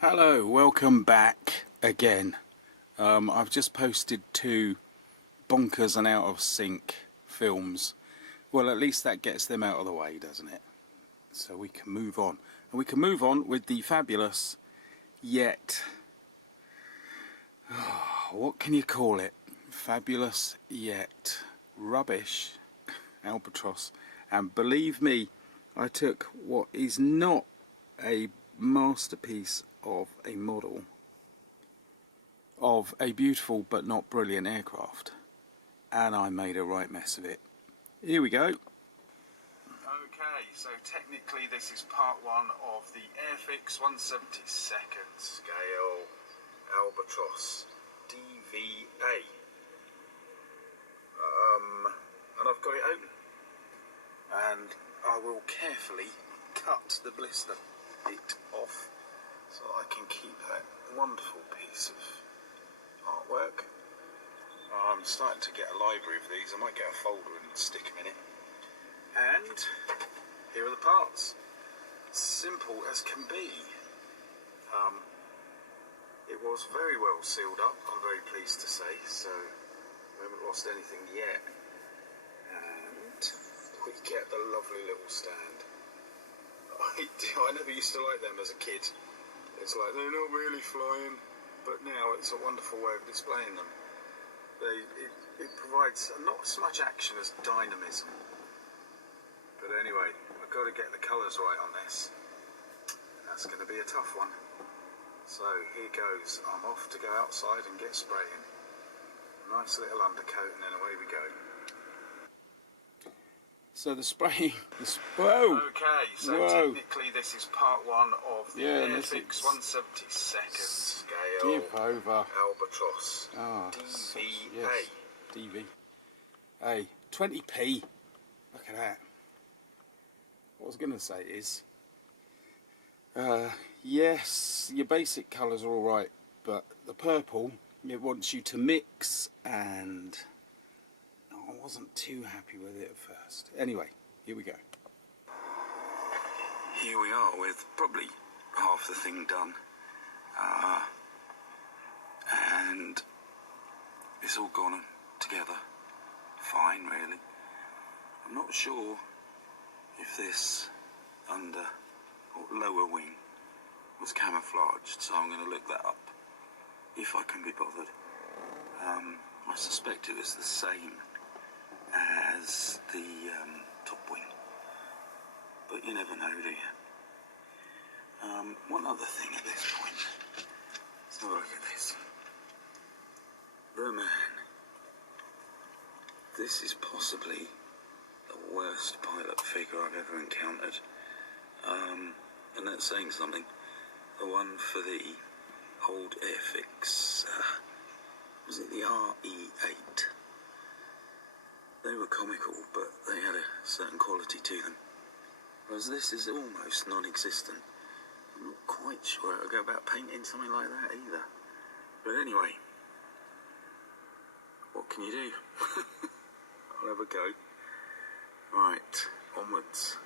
Hello, welcome back again. I've just posted 2 bonkers and out of sync films. Well, at least that gets them out of the way, doesn't it? So we can move on. And we can move on with the fabulous, yet, what can you call it? Fabulous, yet rubbish Albertross. And believe me, I took what is not a masterpiece of a model of a beautiful but not brilliant aircraft, and I made a right mess of it. Here we go. Okay, so technically this is part 1 of the Airfix 1/72nd scale Albertross DVa. And I've got it open, and I will carefully cut the blister bit off so I can keep that wonderful piece of artwork. I'm starting to get a library of these. I might get a folder and stick them in it. And here are the parts. Simple as can be. It was very well sealed up, I'm very pleased to say, so I haven't lost anything yet. And we get the lovely little stand. I never used to like them as a kid. It's like they're not really flying, but now it's a wonderful way of displaying them. It provides not as much action as dynamism. But anyway, I've got to get the colours right on this. That's going to be a tough one. So here goes. I'm off to go outside and get spraying. Nice little undercoat, and then away we go. So the spray, whoa! Okay, so technically this is part 1 of the Airfix 1/72nd scale DVa Albertross DVa. DVa. 20p. Look at that. What I was going to say is, yes, your basic colours are alright, but the purple, it wants you to mix, and I wasn't too happy with it at first. Anyway, here we go. Here we are with probably half the thing done. And it's all gone together fine, really. I'm not sure if this under or lower wing was camouflaged, so I'm going to look that up if I can be bothered. I suspect it was the same as the top wing, but you never know, do you? One other thing at this point, let's have a look at this. The man. This is possibly the worst pilot figure I've ever encountered, and that's saying something. The one for the old Airfix, was it the RE8? They were comical, but they had a certain quality to them. Whereas this is almost non-existent. I'm not quite sure how to go about painting something like that either. But anyway, what can you do? I'll have a go. Right, onwards.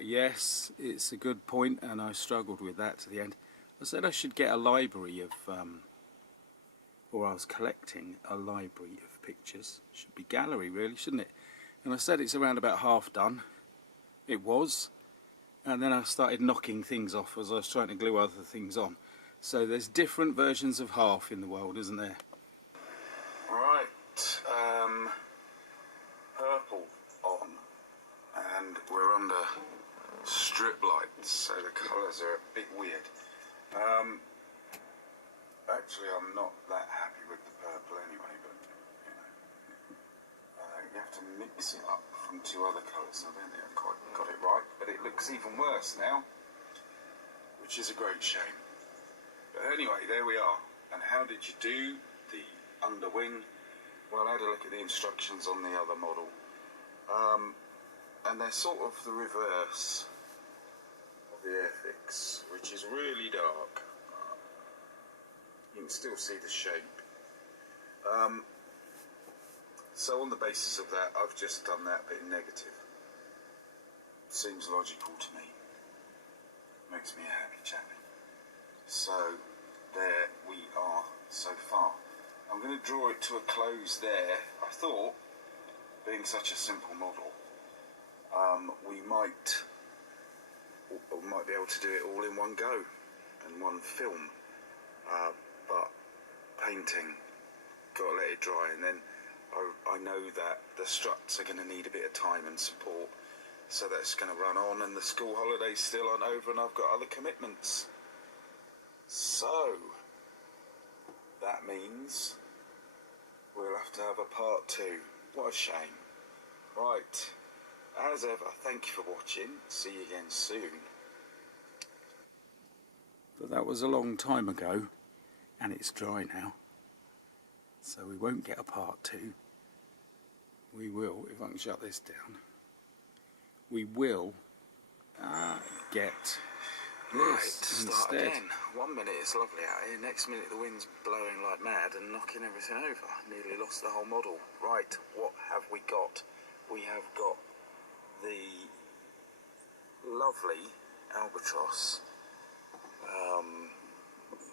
Yes, it's a good point, and I struggled with that to the end. I said I should get a library of, or I was collecting a library of pictures. Should be gallery, really, shouldn't it? And I said it's around about half done. It was. And then I started knocking things off as I was trying to glue other things on. So there's different versions of half in the world, isn't there? Right, purple on, and we're under strip lights, so the colours are a bit weird. Actually, I'm not that happy with the purple anyway, but you know, you have to mix it up from 2 other colours. I don't think I've quite got it right, but it looks even worse now, which is a great shame. But anyway, there we are. And how did you do the underwing? Well, I had a look at the instructions on the other model, and they're sort of the reverse of the Airfix, which is really dark. You can still see the shape. So on the basis of that, I've just done that bit negative. Seems logical to me. Makes So there we are so far. I'm going to draw it to a close there. I thought, being such a simple model, we might be able to do it all in one go and one film, but painting, got to let it dry, and then I know that the struts are going to need a bit of time and support, so that's going to run on, and the school holidays still aren't over, and I've got other commitments. So that means we'll have to have a part 2. What a shame. Right, as ever, thank you for watching. See you again soon. But that was a long time ago, and it's dry now, so we won't get a part 2. We will, if I can shut this down, we will get this instead. Again. 1 minute it's lovely out here, next minute the wind's blowing like mad and knocking everything over. Nearly lost the whole model. Right, what have we got? We have got the lovely Albertross.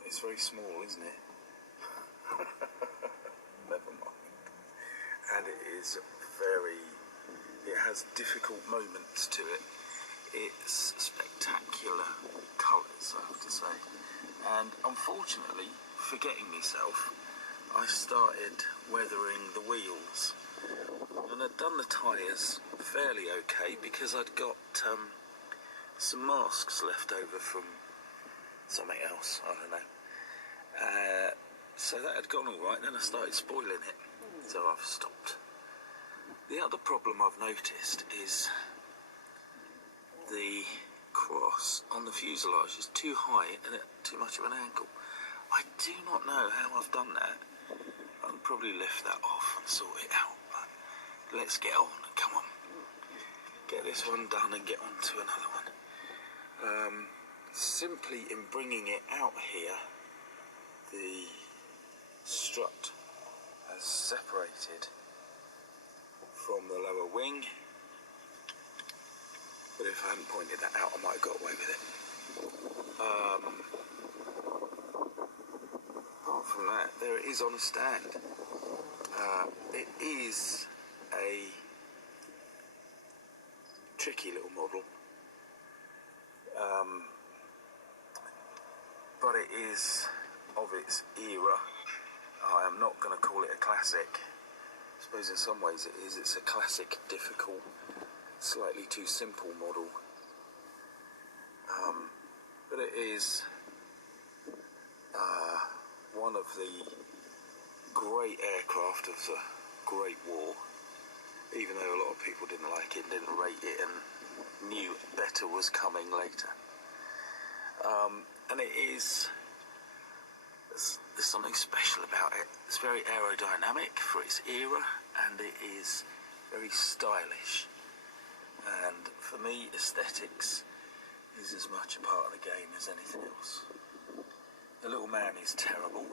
It's very small, isn't it? Never mind. And it is it has difficult moments to it. It's spectacular colours, I have to say. And unfortunately, forgetting myself, I started weathering the wheels. And I'd done the tyres fairly okay because I'd got some masks left over from something else, I don't know. So that had gone alright, then I started spoiling it, so I've stopped. The other problem I've noticed is the cross on the fuselage is too high and at too much of an angle. I do not know how I've done that. I'll probably lift that off and sort it out, but let's get on, come on. Get this one done and get on to another one. Simply in bringing it out here, the strut has separated from the lower wing, but if I hadn't pointed that out I might have got away with it. Apart from that, there it is on a stand. It is a tricky little model, but it is of its era. I am not going to call it a classic. I suppose in some ways it is. It's a classic, difficult, slightly too simple model. But it is one of the great aircraft of the Great War, even though a lot of people didn't like it, didn't rate it, and knew better was coming later. And it is, there's something special about it. It's very aerodynamic for its era, and it is very stylish. And for me, aesthetics is as much a part of the game as anything else. The little man is terrible.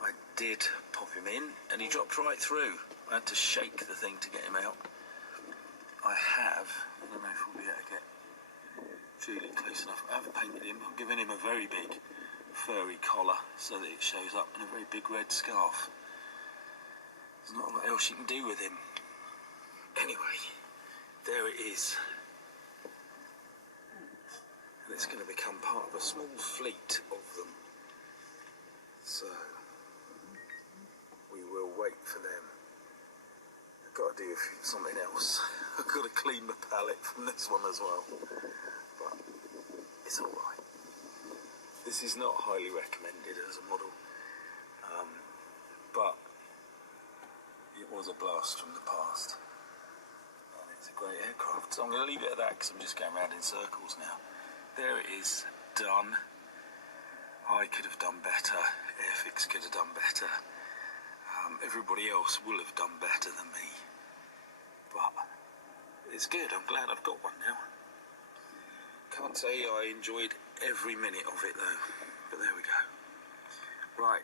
I did pop him in, and he dropped right through. I had to shake the thing to get him out. I don't know if we'll be able to get really close enough. I haven't painted him. I'm giving him a very big furry collar so that it shows up, and a very big red scarf. There's not a lot else you can do with him. Anyway, there it is. And it's going to become part of a small fleet of them. So we will wait for them. I've got to do something else. I've got to clean the palette from this one as well. But it's alright. This is not highly recommended as a model. But it was a blast from the past. And it's a great aircraft. So I'm going to leave it at that because I'm just going around in circles now. There it is, done. I could have done better. Airfix could have done better. Everybody else will have done better than me. But it's good. I'm glad I've got one now. Can't say I enjoyed every minute of it though. But there we go. Right.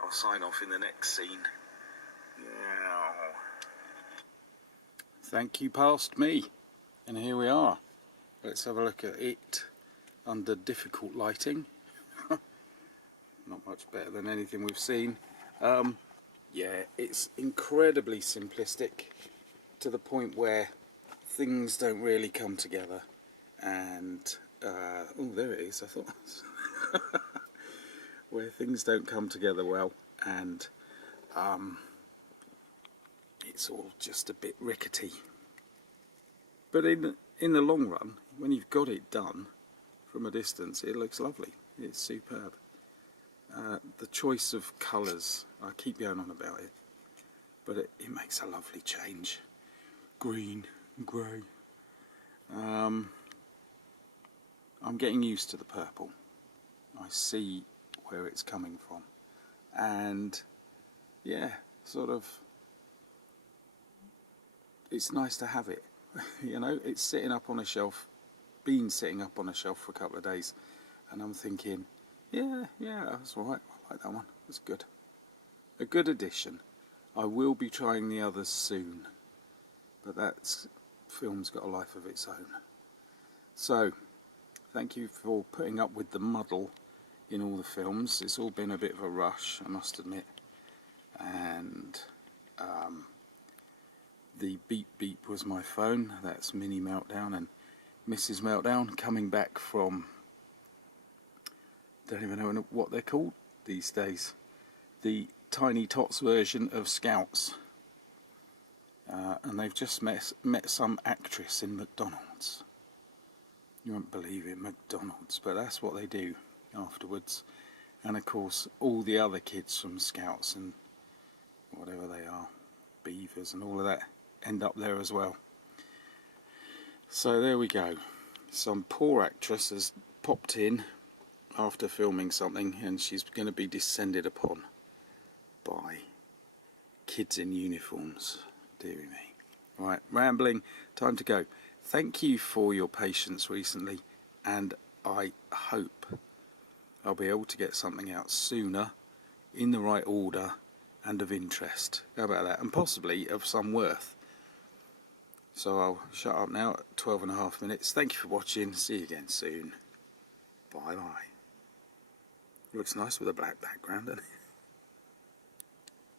I'll sign off in the next scene. Now. Thank you past me. And here we are. Let's have a look at it under difficult lighting. Not much better than anything we've seen. Yeah, it's incredibly simplistic to the point where things don't really come together. And oh, there it is. I thought where things don't come together well, and it's all just a bit rickety. But in the long run, when you've got it done from a distance, it looks lovely. It's superb. The choice of colours, I keep going on about it, but it makes a lovely change. Green, grey. I'm getting used to the purple. I see where it's coming from, and yeah, sort of, it's nice to have it. You know, it's sitting up on a shelf, been sitting up on a shelf for a couple of days, and I'm thinking, yeah, that's alright, I like that one, it's good. A good addition. I will be trying the others soon, but that film's got a life of its own. So, thank you for putting up with the muddle in all the films. It's all been a bit of a rush, I must admit, and the beep beep was my phone. That's Mini Meltdown and Mrs. Meltdown coming back from, don't even know what they're called these days, the Tiny Tots version of Scouts, and they've just met some actress in McDonald's. You won't believe it, McDonald's, but that's what they do afterwards. And of course all the other kids from Scouts and whatever they are, Beavers and all of that, end up there as well. So there we go. Some poor actress has popped in after filming something, and she's going to be descended upon by kids in uniforms. Deary me. Right, rambling, time to go. Thank you for your patience recently, and I hope I'll be able to get something out sooner, in the right order, and of interest. How about that? And possibly of some worth. So I'll shut up now at 12.5 minutes. Thank you for watching. See you again soon. Bye bye. Looks nice with a black background, doesn't it?